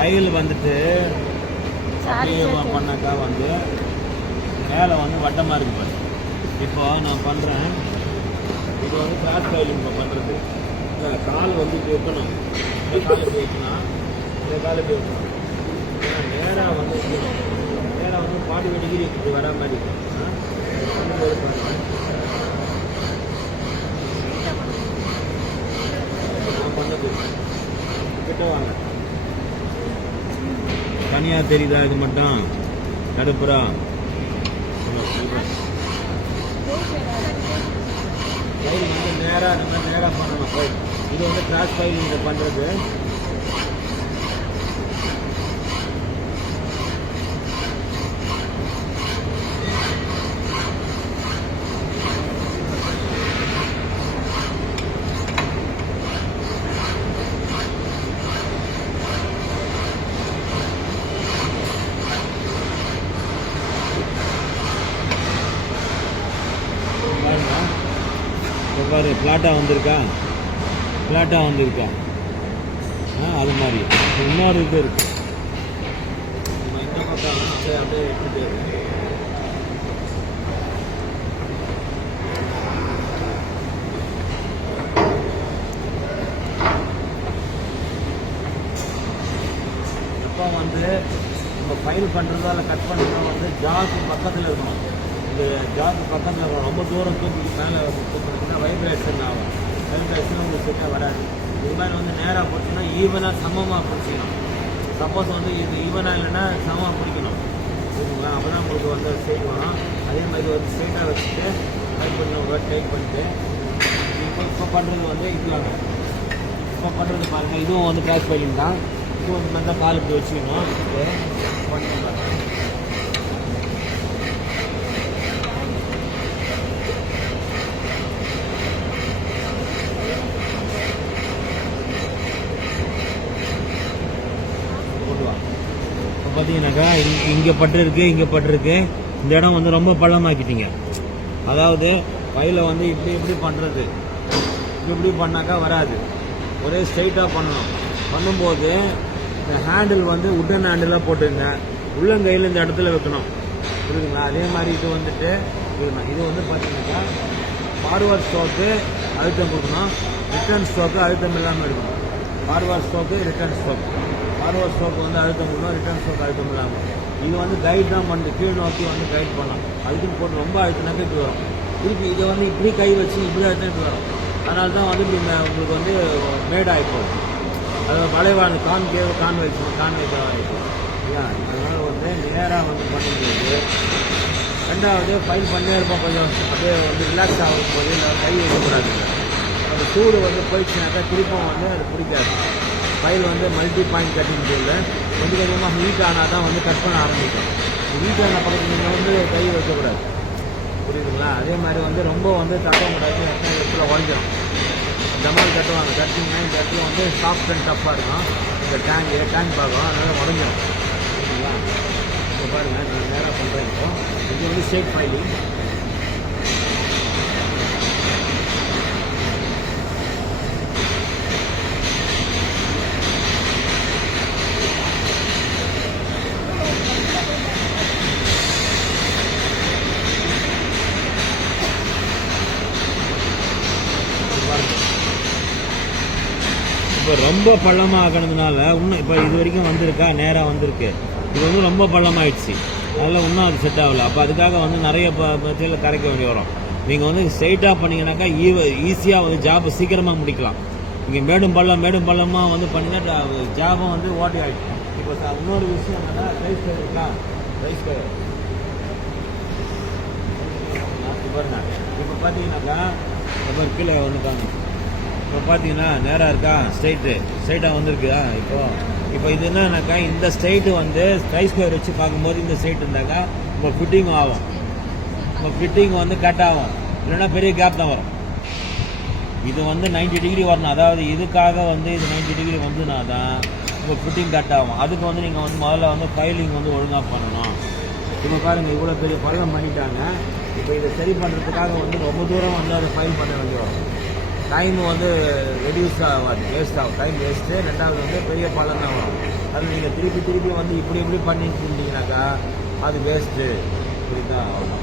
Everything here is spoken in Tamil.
ஃபைல் வந்துட்டு அப்படியே பண்ணாக்கா வந்து மேலே வந்து வட்டமாக இருக்கு பாரு. இப்போ நான் பண்ணுறேன், இது வந்து கிராஸ் ஃபைலிங் இப்போ பண்ணுறது. கால் வந்து இப்படி வைக்கணும், இந்த கால் இப்படி வைக்கணும், இந்த கால் இப்படி வைக்கணும். நேராக வந்து நேராக வந்து 40 டிகிரி இப்படி வர மாதிரி நான் பண்ணது. கிட்ட வாங்க, தனியாக தெரியுதா? இது மட்டும் தடுப்புறா ஃபைல் வந்து நேராக இந்த மாதிரி நேராக பண்ணணும். ஃபைல் இது வந்து கிராஸ் ஃபைல் இதை பண்ணுறது. பாரு, ஃப்ளாட்டாக வந்திருக்கா, ஃப்ளாட்டாக வந்திருக்கா. அது மாதிரி இன்னொரு இது இருக்கு. நம்ம இந்த பக்கம் வந்து அப்படியே எடுத்துட்டு இப்போ வந்து நம்ம ஃபைல் பண்ணுறதால கட் பண்ணுறதா வந்து ஜாக்கு பக்கத்தில் இருக்கணும். இந்த ஜாக்கு பக்கத்தில் இருக்கணும். ரொம்ப தூரம் தூக்கி மேலே தூக்கினா வைப்ரேஷன் ஆகும். வைப்ரேஷன் உங்களுக்கு செட்டாக வராது. இது மாதிரி வந்து நேராக போச்சுன்னா ஈவனாக சமமாக பிடிச்சிக்கணும். சப்போஸ் வந்து இது ஈவனாக இல்லைன்னா சமமாக பிடிக்கணும், சரிங்களா? அப்போ தான் உங்களுக்கு வந்து ஸ்ட்ரெயிட் வரும். அதே மாதிரி வந்து ஸ்ட்ரெயிட்டாக வச்சுட்டு டைட் பண்ண டைட் பண்ணிட்டு இப்போ பண்ணுறது வந்து இதுவாங்க. இப்போ பண்ணுறது பாருங்கள், இதுவும் வந்து கிராஸ் ஃபைலிங் தான். இது வந்து மாதிரி தான் கால் இப்படி வச்சுக்கணும். பார்த்தீங்கன்னாக்கா இங்கே பட்டிருக்கு, இங்கே பட்டிருக்கு. இந்த இடம் வந்து ரொம்ப பள்ளமாக்கிட்டீங்க. அதாவது ஃபைலை வந்து இப்படி இப்படி பண்ணுறது, இப்படி பண்ணாக்கா வராது. ஒரே ஸ்ட்ரைட்டாக பண்ணணும். பண்ணும்போது இந்த ஹேண்டில் வந்து உட்டன் ஹேண்டிலாக போட்டுங்க. உள்ளங்கையில் இந்த இடத்துல வைக்கணும், புரியுதுங்களா? அதே மாதிரி இது வந்துட்டு இது வந்து பார்த்தீங்கன்னாக்கா ஃபார்வர்ட் ஸ்ட்ரோக்கு அழுத்தம் கொடுக்கணும், ரிட்டர்ன் ஸ்ட்ரோக்கு அழுத்தம் இல்லாமல் இருக்கணும். Forward stroke, return stroke. Forward stroke வந்து அழுத்தம் கொடுக்கணும், ரிட்டர்ன் ஸ்ட்ரோக் அழுத்தம் இல்லாமல். இது வந்து கைட் தான் பண்ணுது, கீழ் நோக்கி வந்து கைட் பண்ணலாம். அதுக்குன்னு போட்டு ரொம்ப அழுத்தினாக்க இப்படி வரும். திருப்பி இதை வந்து இப்படி கை வச்சு இப்படி அழுத்தம் இப்படி வரும். அதனால தான் வந்து இப்படி உங்களுக்கு வந்து மேட் ஆகிப்போம். அது வளைவான கான்வெக்ஸ் ஆகிப்போம் இல்லையா? அதனால் வந்து நேராக வந்து பண்ணும்போது ரெண்டாவது ஃபைல் பண்ணே இருப்போம். கொஞ்சம் அப்படியே வந்து ரிலாக்ஸ் ஆகும் போது கை வைக்கக்கூடாது. அந்த சூடு வந்து போயிடுச்சுனாக்கா திருப்பம் வந்து அது பிடிக்காது. ஃபைல் வந்து மல்டி பாயிண்ட் கட்டிங் டூலில் கொஞ்சம் கொஞ்சமாக ஹீட் ஆனால் தான் வந்து கட் பண்ண ஆரம்பிக்கும். ஹீட் ஆன பக்கத்தில் நீங்கள் வந்து கை வைக்கக்கூடாது, புரியுதுங்களா? அதே மாதிரி வந்து ரொம்ப வந்து தட்டக்கூடாது. இடத்துல உடஞ்சிடும். இந்த மாதிரி கட்டுவாங்க. கட்டிங்கன்னா இந்த இடத்துல வந்து சாஃப்ட் அண்ட் டஃப்பாக இருக்கும். இந்த டேங்க் பார்க்கும், அதனால் உடஞ்சிடும், புரியுதுங்களா? இப்போ பாருங்கள், நான் நேராக பண்ணுறேன். இப்போ இது வந்து ஷேப் ஃபைலிங். இப்போ ரொம்ப பள்ளமாக ஆக்கினதுனால இன்னும் இப்போ இது வரைக்கும் வந்திருக்கா, நேராக வந்திருக்கு. இது வந்து ரொம்ப பள்ளமாகிடுச்சு, அதெல்லாம் இன்னும் அது செட் ஆகலை. அப்போ அதுக்காக வந்து நிறைய பற்றியில் கரைக்க வேண்டி வரும். நீங்கள் வந்து ஸ்ட்ரைட்டாக பண்ணிங்கனாக்கா ஈஸியாக வந்து ஜாபை சீக்கிரமாக முடிக்கலாம். நீங்கள் மேடும் பள்ளமாக வந்து பண்ணிங்கன்னா ஜாபம் வந்து ஓட்டி ஆகிடும். இப்போ இன்னொரு விஷயம் என்னென்னா ரைஸ் கயர் ரைஸ் கயர் இப்போ பார்த்தீங்கன்னாக்கா இப்போ கீழே வந்துட்டாங்க. இப்போ பார்த்தீங்கன்னா நேராக இருக்கா, ஸ்ட்ரைட்டாக வந்திருக்குதா? இப்போ இது என்னன்னாக்கா இந்த ஸ்ட்ரைட்டு வந்து ட்ரை ஸ்கொயர் வச்சு பார்க்கும்போது இந்த ஸ்ட்ரைட் இருந்தாக்கா இப்போ ஃபிட்டிங் ஆகும். இப்போ ஃபிட்டிங் வந்து கட் ஆகும், இல்லைன்னா பெரிய கேப் தான் வரும். இது வந்து 90 டிகிரி வரணும். அதாவது இதுக்காக வந்து இது 90 டிகிரி வந்துனா தான் இப்போ ஃபிட்டிங் கட் ஆகும். அதுக்கு வந்து நீங்கள் வந்து முதல்ல வந்து ஃபைலிங் வந்து ஒழுங்காக பண்ணணும். இப்போ பாருங்கள், இவ்வளோ பெரிய பள்ளம் பண்ணிட்டாங்க. இப்போ இதை சரி பண்ணுறதுக்காக வந்து ரொம்ப தூரம் வந்து அதை ஃபைல் பண்ண வேண்டி வரும். டைம் வந்து ரெடியூஸ் ஆகாது, வேஸ்ட் ஆகும், டைம் வேஸ்ட்டு. ரெண்டாவது வந்து பெரிய பலன் தான் வரும். அது நீங்கள் திருப்பி திருப்பி வந்து இப்படி இப்படி பண்ணிட்டு இருந்தீங்கன்னாக்கா அது வேஸ்ட்டு, இப்படி தான் ஆகும்.